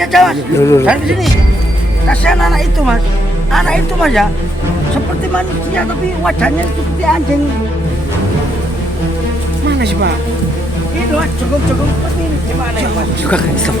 sini aja mas. Cari ke sini. Kasihan anak itu mas. Anak itu mas ya, seperti manusia tapi wajahnya seperti anjing. Mana sih pak? Ini mas, jogong-jogong seperti ini. Gimana ya mas? Suka kan? Stop.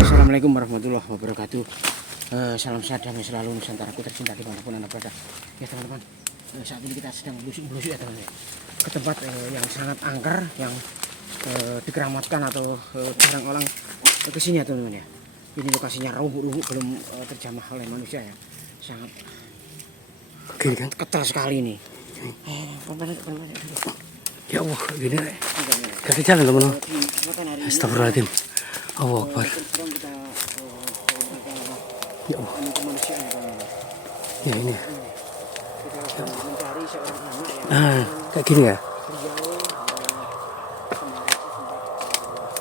Assalamualaikum warahmatullahi wabarakatuh. Salam sehat damai selalu Nusantaraku tercinta dimanapun anda berada. Ya teman-teman, saat ini kita sedang melusuk-melusuk ya teman-teman, ke tempat yang sangat angker, yang dikeramatkan atau jarang orang kesini ya teman-teman ya. Ini lokasinya rubuh-rubuh, belum terjamah oleh manusia ya. Sangat gini kan, ketal sekali ini. Ya Allah, gini gak ada jalan teman-teman. Astagfirullahaladzim. Allah Akbar. Ya Allah. Ya ini. Kayak gini ya.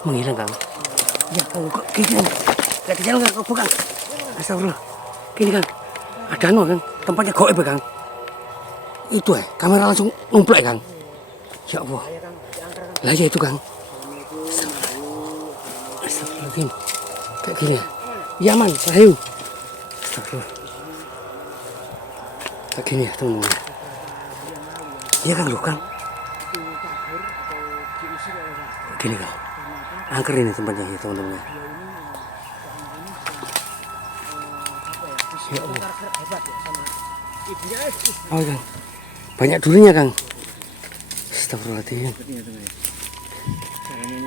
Menghilang Kang. Ya Kang, kok gini Kang. Kayak ke jalan Kang, kok bukan. Astagfirullah. Gini Kang. Ada anu Kang, tempatnya goib ya Kang. Itu kamera langsung numplek Kang. Ya Allah. Lah ya itu Kang. Astagfirullahaladzim. Kayak gini ya. Ya man, rahayu. Astagfirullah. Kayak gini ya teman-teman. Iya Kang, loh Kang. Gini Kang. Angker ini tempatnya ya teman-teman. Ya Allah. Oh Kang. Banyak durinya Kang. Astagfirullahaladzim.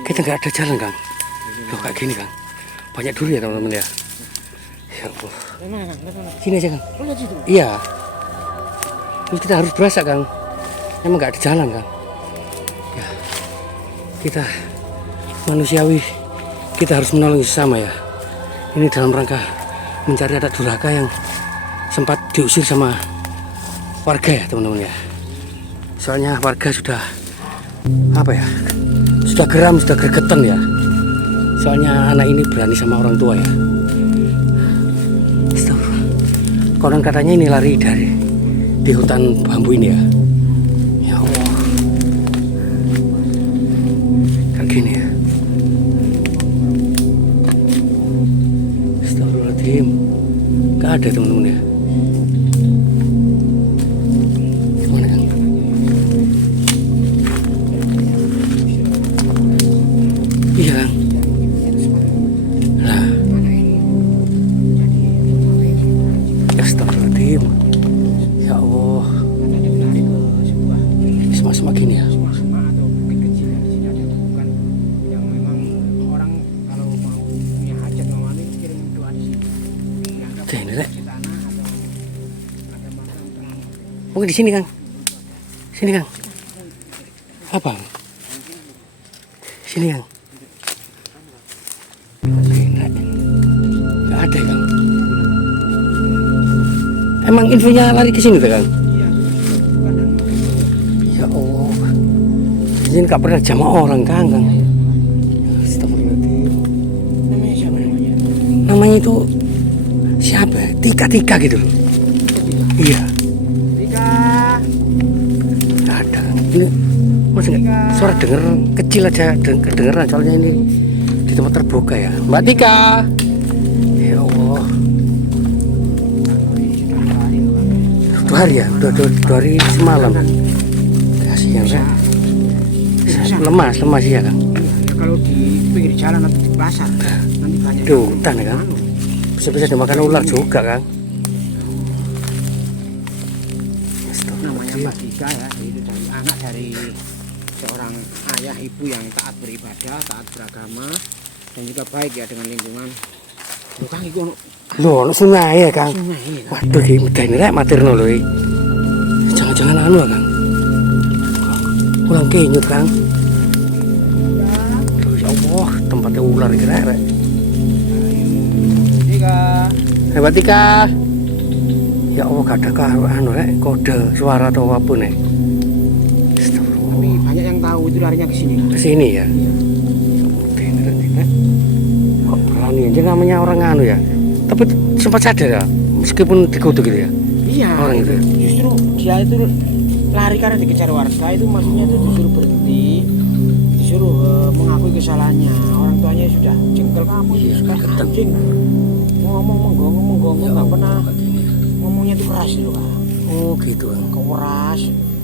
Kita nggak ada jalan Kang. Loh kayak gini Kang. Banyak duri ya teman-teman ya. Ya Allah. Sini aja Kang. Iya. Terus kita harus berasa Kang. Emang nggak ada jalan Kang. Ya. Kita manusiawi. Kita harus menolong sesama ya. Ini dalam rangka mencari anak durhaka yang sempat diusir sama warga ya teman-teman ya. Soalnya warga sudah apa ya? Sudah geram, sudah gregetan ya. Soalnya anak ini berani sama orang tua ya. Astagfirullah. Konon katanya ini lari dari di hutan bambu ini ya. Ya Allah. Kayak gini ya. Astagfirullahaladzim. Gak ada teman-teman ya. Mana Kang? Iya Kang. Astagfirullahaladzim. Ya Allah. Semak-semak gini ya. Semak-semak atau bukit kecil di sini ada bukan yang memang orang kalau mau punya hajat mau ini kirim doa di sini. Oke, ini Rek. Di tanah atau ada makam tenang. Mungkin di sini Kang. Sini Kang. Apa? Sini Kang. Oke, Rek. Gak ada Kang. Emang infonya lari ke sini tuh Kang? Iya. Ya Allah. Di sini gak pernah jamah orang Kang. Astagfirullahaladzim. Namanya siapa namanya? Namanya itu siapa ya? Tika gitu loh. Iya. Tika. Gak ada. Ini masih nggak suara denger kecil aja kedengeran soalnya ini di di tempat terbuka ya. Mbak Tika. Ya Allah. Dua hari ya, dua hari semalam. Kasihan Bisa, saya. Lemas ya Kang. kalau di pinggir jalan atau di pasar nanti banyak Di hutan ya Kang. Bisa dimakan ular juga Kang. Namanya Mbak Tika ya, itu dari anak dari seorang ayah ibu yang taat beribadah, taat beragama, dan juga baik ya dengan lingkungan. Loh Kang, itu Loh, ono sungai ya Kang. sungai. Waduh, iki medeni rek matirno lho iki. Jangan-jangan anu ya, Kang. Ulang kenyut Kang. Aduh, ya Allah, tempatnya ular iki rek. Tika. Hebat Tika. Ya Allah, gak ada anu rek, kode suara atau apapun nih. Astagfirullah. Tapi banyak yang tahu itu larinya ke sini. Ke sini ya. Iya. Kok berani aja namanya orang anu ya. Tapi sempat sadar ya, meskipun dikutuk gitu ya. Iya. Orang itu. Justru dia itu lari karena dikejar warga, itu maksudnya itu disuruh berhenti, disuruh mengakui kesalahannya. Orang tuanya sudah jengkel, kamu itu Iya, sekarang ketemu. anjing. Ngomong menggonggong nggak pernah ngomongnya itu keras dulu Kak. Oh gitu Kang. Keras,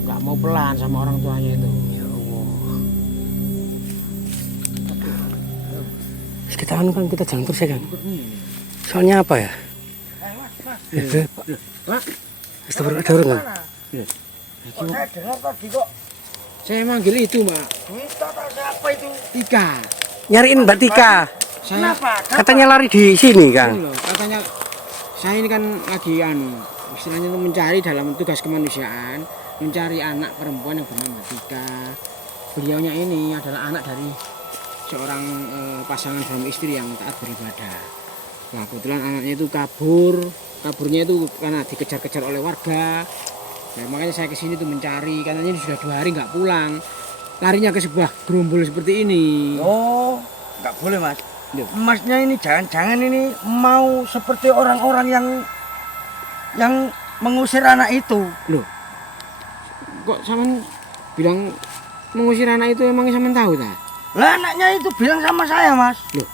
nggak mau pelan sama orang tuanya itu. Ya Allah. Kita anu kan kita jalan terus ya Kang. Soalnya apa ya? Pak, Astagfirullah, ada orang Kang? Kok saya dengar tadi kok saya manggil itu Mbak Wita atau siapa itu? Tika. Nyariin Mbak Tika. Saya Kenapa? Katanya lari di sini ini Kang. loh, katanya saya ini kan lagi istilahnya itu mencari dalam tugas kemanusiaan, mencari anak perempuan yang bernama Tika. Beliaunya ini adalah anak dari seorang pasangan suami istri yang taat beribadah. Nah kebetulan anaknya itu kaburnya itu karena dikejar-kejar oleh warga. Nah, makanya saya kesini tuh mencari, katanya ini sudah 2 hari nggak pulang. Larinya ke sebuah gerombol seperti ini. Oh, nggak boleh mas. Loh. Masnya ini jangan-jangan ini mau seperti orang-orang yang mengusir anak itu. Loh, kok sama bilang mengusir anak itu emangnya sama tahu tak? Lah anaknya itu bilang sama saya mas. Loh,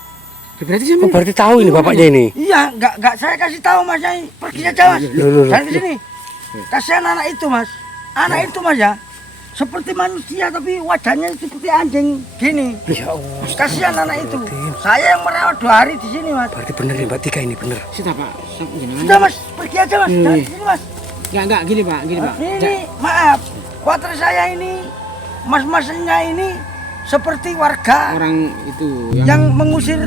berarti sama Oh, berarti tahu ini bapaknya ini. Iya, nggak saya kasih tahu masnya ini. Pergi saja mas. Loh. Jangan ke sini. Kasihan anak itu mas. Anak itu mas ya. Seperti manusia tapi wajahnya seperti anjing gini. Ya Allah. Kasihan anak itu. Saya yang merawat 2 hari di sini mas. Berarti bener nih Mbak Tika ini bener. Sudah Pak, jenengan. Sudah mas, pergi aja mas. Jangan ke sini mas. Enggak gini Pak, gini Pak. Ini maaf, kuarter saya ini, mas-masnya ini seperti warga Orang itu yang mengusir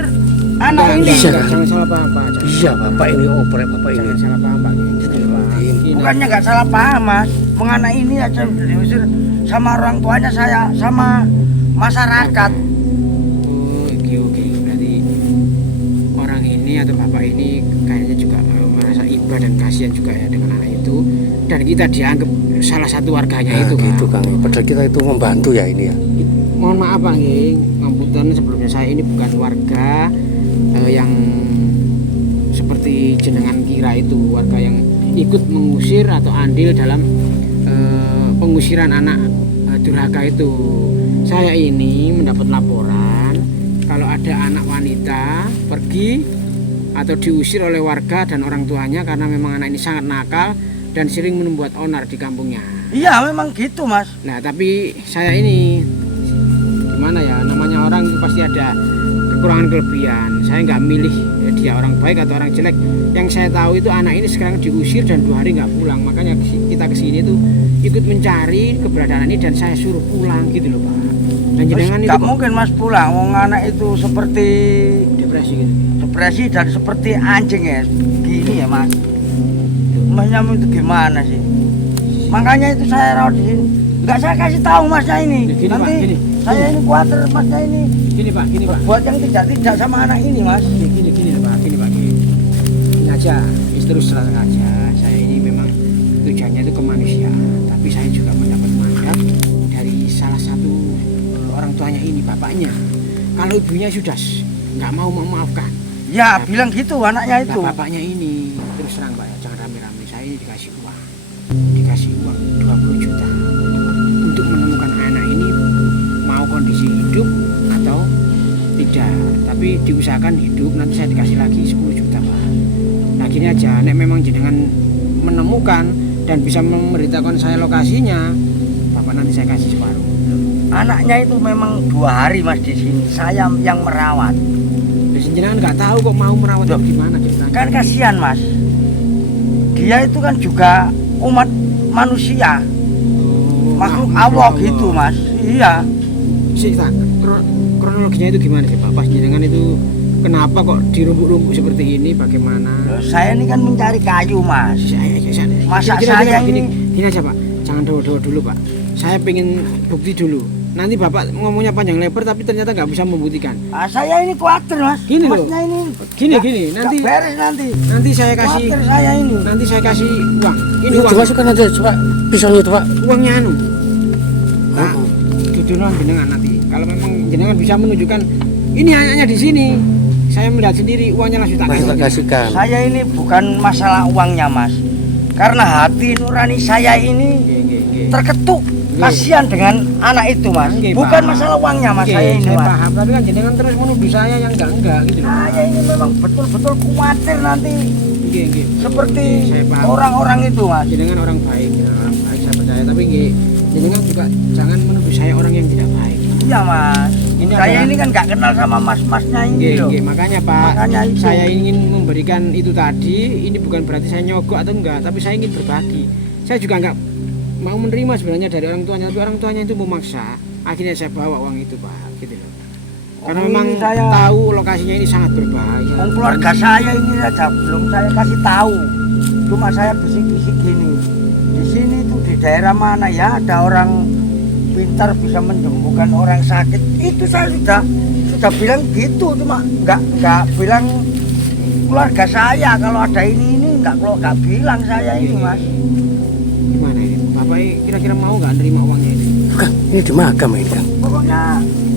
anak ini. Bisa, enggak, kan? jangan salah paham Pak. Jangan, Iya bapak ini oper bapak ini. jangan salah paham Pak. Gini, Pak. Gini. Bukannya nggak salah paham mas, mengenai ini aja udah diusir sama orang tuanya saya, sama masyarakat. Oh, oke. Berarti orang ini atau bapak ini kayaknya juga merasa iba dan kasihan juga ya dengan anak itu. Dan kita dianggap salah satu warganya Nah, itu gitu Pak. Kang. Padahal kita itu membantu ya ini ya. Mohon maaf Pak Nggih, ngapunten sebelumnya saya ini bukan warga yang seperti jenengan kira itu, warga yang ikut mengusir atau andil dalam pengusiran anak durhaka itu. Saya ini mendapat laporan kalau ada anak wanita pergi atau diusir oleh warga dan orang tuanya karena memang anak ini sangat nakal dan sering membuat onar di kampungnya. Iya memang gitu mas. Nah tapi saya ini gimana ya, namanya orang itu pasti ada kekurangan kelebihan. Saya nggak milih ya, dia orang baik atau orang jelek. Yang saya tahu itu anak ini sekarang diusir dan 2 hari nggak pulang. Makanya kita kesini tuh ikut mencari keberadaan ini dan saya suruh pulang gitu loh Pak. Dan jenengan itu Nggak mungkin mas pulang, wong anak itu seperti depresi gitu. depresi dan seperti anjing ya, gini ya mas. Masnya itu gimana sih? Makanya itu saya rawat di sini. Nggak saya kasih tahu masnya ini. Ya, gini, Nanti Pak, gini. saya ini kuatir masnya ini Gini Pak. buat yang tidak sama anak ini mas. Gini loh Pak, gini. Ini aja, terus terang aja. Saya ini memang tujuannya itu kemanusiaan, tapi saya juga mendapat mandat dari salah satu orang tuanya ini, bapaknya. Kalau ibunya sudah nggak mau memaafkan, Ya bilang gitu anaknya itu. bapaknya ini terus terang Pak ya, jangan rame-rame. Saya ini dikasih uang 20 juta untuk menemukan anak ini mau kondisi hidup atau tidak. tapi diusahakan hidup, nanti saya dikasih lagi 10 juta Pak. Nah gini aja, nek memang jenengan menemukan dan bisa memberitahukan saya lokasinya, Bapak nanti saya kasih separuh. Anaknya itu memang 2 hari Mas di sini. Saya yang merawat. Jenengan nggak tahu kok mau merawat Loh, gimana ceritanya. Kan kasihan Mas. Dia itu kan juga umat manusia, makhluk Allah gitu Mas. Iya. Sih, kronologinya itu gimana sih Pak? Pas jenengan itu kenapa kok dirumbuk-rumbuk seperti ini? Bagaimana? Saya ini kan mencari kayu Mas. Masa saya gini aja Pak, jangan dawa-dawa dulu Pak. Saya pengen bukti dulu. Nanti Bapak ngomongnya panjang lebar tapi ternyata nggak bisa membuktikan. Saya ini khawatir Mas. Gini loh. Masnya ini Gini, nanti beres nanti. Nanti saya kasih. Khawatir saya ini. Nanti saya kasih uang. Ini Ini uang. dimasukkan aja coba pisaunya itu Pak. Uangnya anu. Nah, judulnya jenengan nanti. Kalau memang jenengan bisa menunjukkan ini anaknya di sini, saya melihat sendiri uangnya langsung tak Mas tak kasih. kasihkan. Saya ini bukan masalah uangnya Mas. Karena hati nurani saya ini terketuk. Kasihan dengan anak itu Mas. Nggih, Bukan Pak. masalah uangnya Mas. Saya ini saya Mas. paham, tapi kan jenengan terus menuduh saya yang enggak gitu loh. Saya ini memang betul-betul khawatir nanti Nggih. seperti Saya paham. orang-orang itu Mas. Jenengan orang baik, saya percaya. Tapi nggih, jenengan juga jangan menuduh saya orang yang tidak baik. Iya Mas. Ini Saya adalah- ini kan nggak kenal sama mas-masnya ini loh. Nggih, makanya Pak, Makanya itu. saya ingin memberikan itu tadi. Ini bukan berarti saya nyogok atau enggak, tapi saya ingin berbagi. Saya juga enggak mau menerima sebenarnya dari orang tuanya, tapi orang tuanya itu memaksa. Akhirnya saya bawa uang itu Pak, gitu loh. Karena Oh, memang ini saya- tahu lokasinya ini sangat berbahaya. Wong keluarga saya ini saja belum saya kasih tahu. Cuma saya bisik-bisik gini. Di sini tuh di daerah mana ya ada orang pintar bisa menyembuhkan orang sakit. Itu saya sudah bilang gitu, cuma nggak bilang keluarga saya kalau ada ini nggak bilang saya ini Mas. Gimana ini? Bapak kira-kira mau nggak nerima uangnya ini? Bukan, ini di makam ini Kang. Pokoknya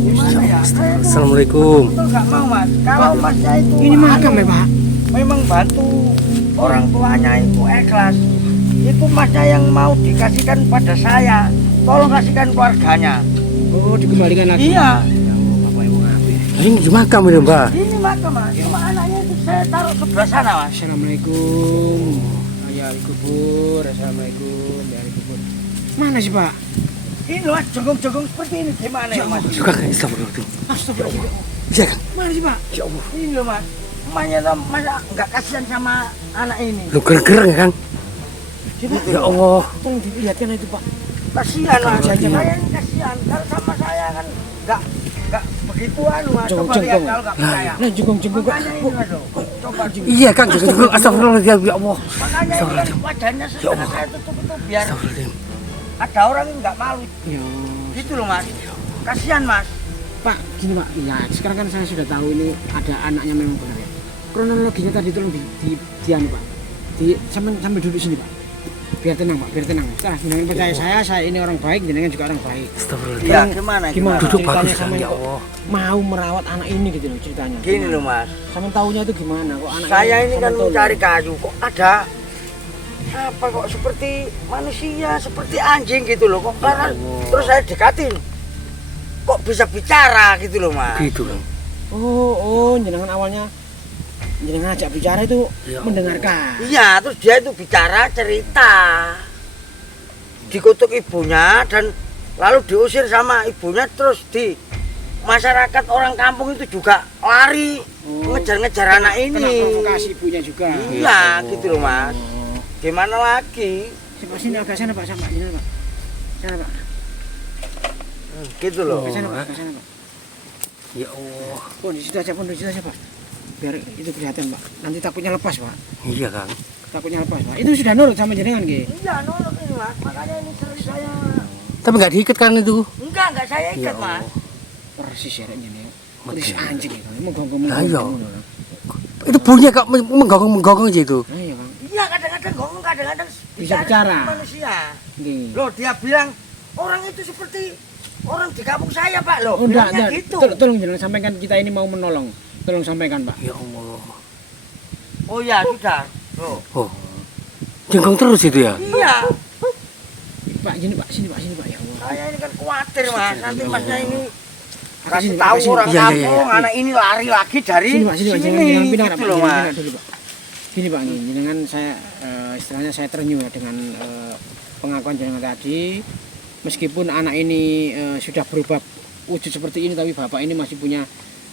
gimana ya? Saya tuh Assalamualaikum. betul nggak mau Mas. Kalau Masnya itu Ini makam ya Pak? memang bantu orang tuanya itu ikhlas. Itu Masnya yang mau dikasihkan pada saya. Tolong kasihkan keluarganya. Oh, dikembalikan lagi? Iya. Ya Allah, Bapak yang maaf ya. Ini di makam ini Mbak. Ini makam Mas. Cuma anaknya itu saya taruh sebelah sana Mas. Assalamualaikum. Ya kubur. Assalamualaikum. Ya kubur. Mana sih Pak? Ini Mas, jenggung-jenggung seperti ini gimana ya Mas? Suka kan Astagfirullahaladzim. Astagfirullah. Iya Kang. Mana sih Pak? Ya Allah. Ini loh Mas. Emaknya tuh masa nggak kasihan sama anak ini. Lu gereng ya Kang. Coba, Ya Allah. tolong dilihatkan itu Pak. Kasihan Mas. Kasihan. Saya ini kasihan. Kalau sama saya kan nggak begituan Mas. Coba Jenggung-jenggung. lihat kalau nggak percaya. Nah, jenggung-jenggung Pak. Makanya ini Mas. loh. Coba Iya Kang, juga astagfirullahaladzim ya Allah. Makanya ini kan wajahnya sudah saya tutup itu biar Astagfirullahaladzim. ada orang yang nggak malu. Ya. Gitu loh Mas. Kasihan Mas. Pak, gini Pak. Ya, sekarang kan saya sudah tahu ini ada anaknya memang benar ya. Kronologinya tadi tolong di anu, Pak. Sambil duduk sini Pak. Biar tenang Pak, biar tenang. Setelah jenengan percaya saya ini orang baik, jenengan juga orang baik. Astagfirullahaladzim. Iya, Tolong- gimana? Gimana? Duduk ceritanya bagus sama kan ini ya kok Allah. mau merawat anak ini gitu loh ceritanya. Gini loh Mas. Sama tahunya itu gimana kok anak Saya ini kan sama mencari kayu kok ada apa kok seperti manusia, seperti anjing gitu loh kok. Karena terus saya dekatin. Kok bisa bicara gitu loh Mas. Gitu Kang. Oh, jenengan awalnya jenengan ajak bicara itu Ya Allah. mendengarkan. Iya, terus dia itu bicara cerita. Dikutuk ibunya dan lalu diusir sama ibunya terus di masyarakat orang kampung itu juga lari ngejar-ngejar anak Kena ini. provokasi ibunya juga. Iya, gitu loh Mas. Oh. Gimana lagi? Sini agak sana Pak, sama ini Pak. Sana Pak. Gitu loh. Ke sana Pak, ke sana Pak. Ya Allah. Pun di situ aja Pak. Biar itu kelihatan Pak. Nanti takutnya lepas Pak. Iya Kang. Takutnya lepas Pak. Itu sudah nurut sama jenengan nggih. Iya, nolak ini Mas. Makanya ini sering saya Tapi nggak diikat kan itu? enggak saya ikat Ya Mas. Persis ya nih. Makanya. Persis anjing itu. Mau Lah, iya. gonggong. Itu bunyinya kok menggonggong aja itu. Iya Kang. Iya, kadang-kadang ngomong, kadang-kadang Bisa bicara. seperti manusia. Nggih. Loh, dia bilang orang itu seperti orang di kampung saya, Pak. Loh, Oh, enggak, bilangnya enggak. gitu. Tolong jangan sampaikan kita ini mau menolong. Tolong sampaikan Pak. Ya Allah. Oh ya, sudah. Loh. Oh. Jengkong terus itu ya? Iya, Pak, sini Pak, sini Pak, sini Pak ya Allah. saya ini kan khawatir Mas. Nanti Masnya ini kasih tahu orang Iya, iya, kampung iya. anak ini lari lagi dari Sini Pak, sini, jangan pindah gitu loh mas. dulu Pak. Gini Pak, jenengan saya istilahnya saya terenyuh ya dengan pengakuan jenengan tadi. Meskipun anak ini sudah berubah wujud seperti ini, tapi bapak ini masih punya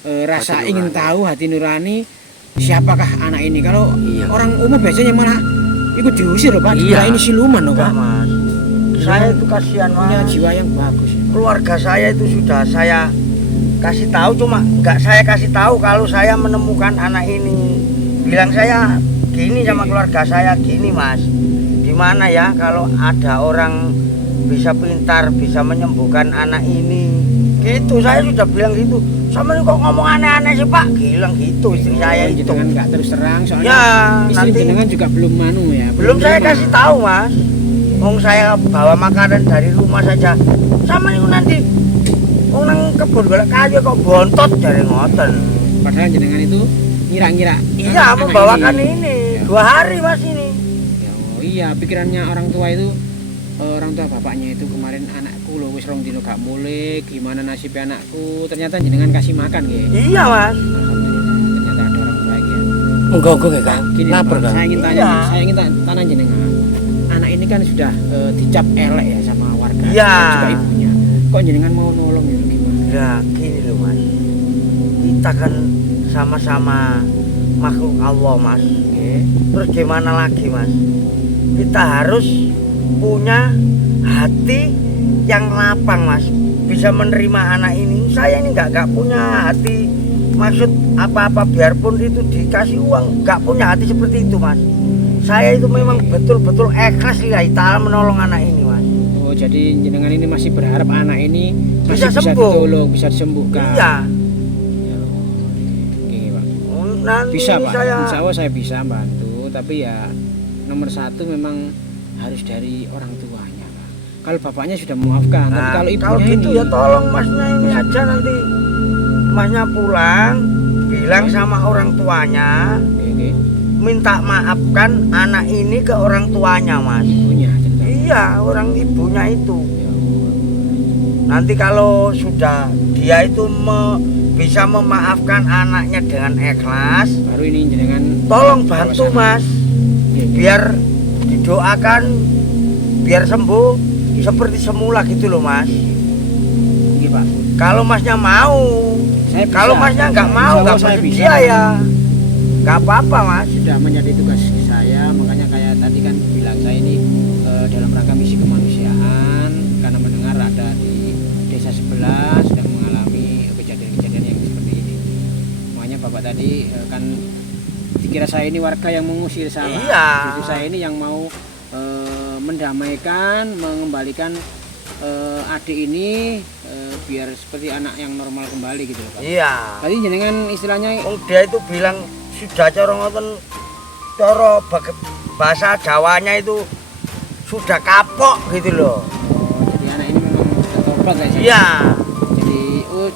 rasa Hati ingin nurani. tahu, hati nurani siapakah anak ini. Kalau Iya. orang umum biasanya malah ikut diusir loh Pak, Iya. dikira ini siluman loh Enggak Pak. mas, saya itu kasihan Punya mas. jiwa yang bagus. Keluarga saya itu sudah saya kasih tahu, cuma nggak saya kasih tahu kalau saya menemukan anak ini. Bilang saya gini sama keluarga saya, gini mas, gimana ya kalau ada orang bisa pintar, bisa menyembuhkan anak ini. Gitu, saya sudah bilang gitu. Sama ini kok ngomong aneh-aneh sih pak, bilang gitu istri saya itu. Jenengan nggak terus terang soalnya Ya, istri nanti jenengan juga belum manu ya. belum saya terima. kasih tahu mas. Wong saya bawa makanan dari rumah saja. Sama ini nanti orang kebun golek kayu kok bontot dari ngoten. Padahal jenengan itu ngira-ngira. Iya, anak membawakan ini Ya. 2 hari mas ini. Ya, oh iya, pikirannya orang tua itu orang tua bapaknya itu kemarin anakku loh wis rong dino gak mulai, gimana nasib anakku. Ternyata jenengan kasih makan ya. Iya mas. Ternyata ada orang baik ya. Enggak ya Kang. Gini, Lapar Pak, Kang. saya ingin tanya, Iya. saya ingin tanya jenengan. Anak ini kan sudah dicap elek ya sama warga Iya. dan juga ibunya. Kok jenengan mau nolong ya gimana? Ya gini loh mas. Kita kan sama-sama makhluk Allah mas. Oke. Terus gimana lagi mas? Kita harus punya hati yang lapang mas. Bisa menerima anak ini. Saya ini nggak punya hati maksud apa-apa biarpun itu dikasih uang. Nggak punya hati seperti itu mas. Saya itu memang betul-betul ikhlas lillahi ta'ala menolong anak ini mas. Oh, jadi jenengan ini masih berharap anak ini Bisa masih bisa sembuh. ditolong, bisa disembuhkan. Iya. Ya, oke, Pak. Nanti Bisa Pak, saya insya Allah saya bisa bantu. Tapi ya nomor satu memang harus dari orang tuanya Pak. Kalau bapaknya sudah memaafkan, tapi Nah, kalau ibunya kalau gitu ini ya tolong masnya ini aja nanti masnya pulang bilang sama orang tuanya Oke, minta maafkan anak ini ke orang tuanya mas. ibunya cerita. Iya orang ibunya itu. Ya, Nanti kalau sudah dia itu bisa memaafkan anaknya dengan ikhlas, baru ini jenengan tolong bantu Kawasan. mas Oke, oke. biar didoakan biar sembuh seperti semula gitu loh mas. Oke, Pak. Kalau masnya mau, Saya bisa. kalau masnya nggak mau, Insya Allah nggak saya bersedia ya, nggak apa-apa mas. Sudah menjadi tugas saya, makanya kayak tadi kan bilang saya ini dalam rangka misi kemanusiaan karena mendengar ada di desa sebelah sedang mengalami kejadian-kejadian yang seperti ini. Makanya bapak tadi kan dikira saya ini warga yang mengusir salah. Iya. Justru saya ini yang mau mendamaikan, mengembalikan adik ini biar seperti anak yang normal kembali gitu loh Pak. Iya. Tadi jenengan istilahnya Wong dia itu bilang sudah cara ngoten, cara bahasa Jawanya itu sudah kapok gitu loh. jadi anak ini memang sudah tobat guys. Iya.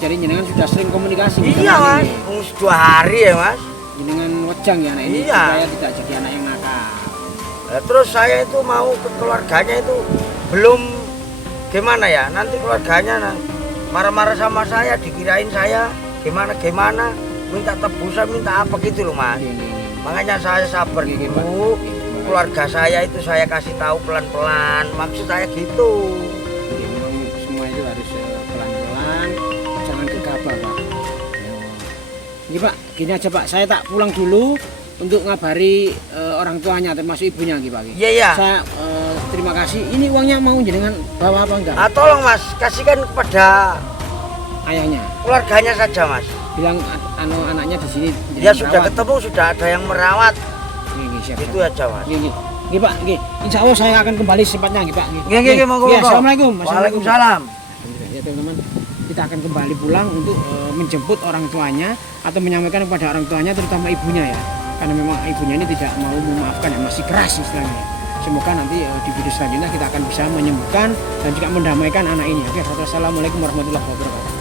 Jadi jenengan sudah sering komunikasi Iya sama mas, ini. wong 2 hari ya mas. Jenengan wejang ya anak ini Iya. supaya tidak jadi anak yang nakal. Nah, terus saya itu mau ke keluarganya itu belum gimana ya, nanti keluarganya marah-marah sama saya, dikirain saya gimana minta tebusan, minta apa gitu loh mas. Oke. Makanya saya sabar Oke, Pak. dulu, keluarga saya itu saya kasih tahu pelan-pelan, maksud saya gitu. Jadi memang semua itu harus pelan-pelan, jangan gegabah Pak. Ya. Ini Pak, gini aja Pak, saya tak pulang dulu untuk ngabari orang tuanya termasuk ibunya gitu Pak. Iya iya. Saya terima kasih. Ini uangnya mau jenengan bawa apa enggak? Tolong mas, kasihkan kepada Ayahnya keluarganya saja mas. bilang anaknya di sini. Ya jenengan sudah rawat. ketemu, sudah ada yang merawat, Ini siap. itu aja mas. Ini Pak, nggih. Insya Allah saya akan kembali secepatnya nggih Pak. Nggih, monggo. Nggih, Assalamualaikum. Waalaikumsalam. Ya teman-teman, kita akan kembali pulang untuk menjemput orang tuanya atau menyampaikan kepada orang tuanya terutama ibunya ya. Karena memang ibunya ini tidak mau memaafkan ya, masih keras istilahnya. Semoga nanti di video selanjutnya kita akan bisa menyembuhkan dan juga mendamaikan anak ini. Oke, assalamualaikum warahmatullahi wabarakatuh.